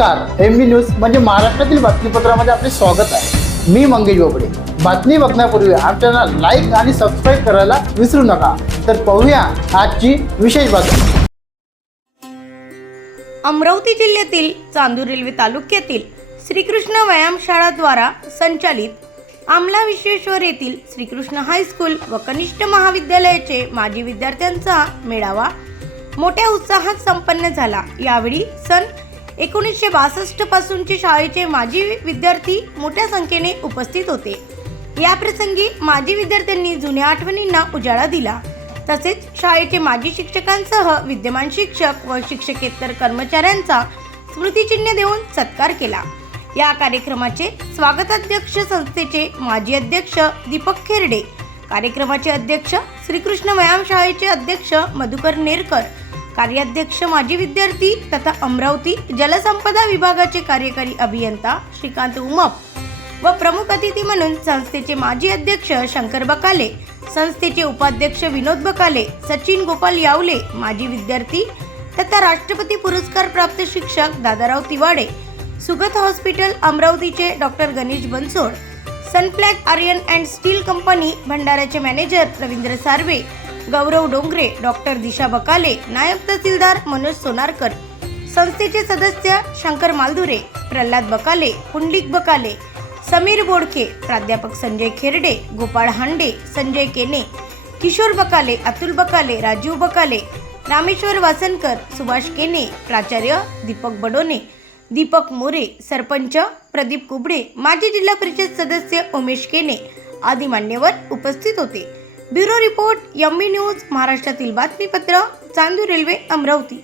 नमस्कार एम बी न्यूज म्हणजे महाराष्ट्रातील बातमीपत्रामध्ये आपले स्वागत आहे. मी मंगेश बोबडे. बातमी बघण्यापूर्वी आमच्या लाईक आणि सबस्क्राईब करायला विसरू नका. तर पाहूया आजची विशेष बातमी. अमरावती जिल्ह्यातील चांदूर रेल्वे तालुक्यातील श्रीकृष्ण व्यायामशाळाद्वारा संचालित आमला विश्वेश्वर येथील श्रीकृष्ण हायस्कूल व कनिष्ठ महाविद्यालयाचे माजी विद्यार्थ्यांचा मेळावा मोठ्या उत्साहात संपन्न झाला. यावेळी सन एकोणीसशे बासष्ट पासूनचे शाळेचे माजी विद्यार्थी मोठ्या संख्येने उपस्थित होते. या प्रसंगी माजी विद्यार्थ्यांनी जुन्या आठवणींना उजाळा दिला. तसेच शाळेचे माजी शिक्षकांसह विद्यमान शिक्षक व शिक्षकेतर कर्मचाऱ्यांचा स्मृतिचिन्ह देऊन सत्कार केला. या कार्यक्रमाचे स्वागताध्यक्ष संस्थेचे माजी अध्यक्ष दीपक खेरडे कार्यक्रमाचे अध्यक्ष श्रीकृष्ण व्यायाम शाळेचे अध्यक्ष मधुकर नेरकर कार्याध्यक्ष माजी विद्यार्थी तथा अमरावती जलसंपदा विभागाचे कार्यकारी अभियंता श्रीकांत उमप व प्रमुख अतिथी म्हणून संस्थेचे माजी अध्यक्ष शंकर बकाले संस्थेचे उपाध्यक्ष विनोद बकाले सचिन गोपाल यावले माजी विद्यार्थी तथा राष्ट्रपती पुरस्कार प्राप्त शिक्षक दादाराव तिवाडे सुगत हॉस्पिटल अमरावतीचे doctor Ganesh Bansod Sunflag iron and steel company भंडाऱ्याचे मॅनेजर रवींद्र सार्वे गौरव डोंगरे डॉक्टर दिशा बकाले नायब तहसीलदार मनोज सोनारकर संस्थेचे सदस्य शंकर मालधुरे प्रल्हाद बकाले पुंडलिक बकाले समीर बोडके प्राध्यापक संजय खेरडे गोपाळ हांडे संजय केने किशोर बकाले अतुल बकाले राजीव बकाले रामेश्वर वासनकर सुभाष केने प्राचार्य दीपक बडोने दीपक मोरे सरपंच प्रदीप कुबडे माजी जिल्हा परिषद सदस्य उमेश केने आदी मान्यवर उपस्थित होते. ब्युरो रिपोर्ट एम न्यूज महाराष्ट्रातील बातमीपत्र चांदू रेल्वे अमरावती.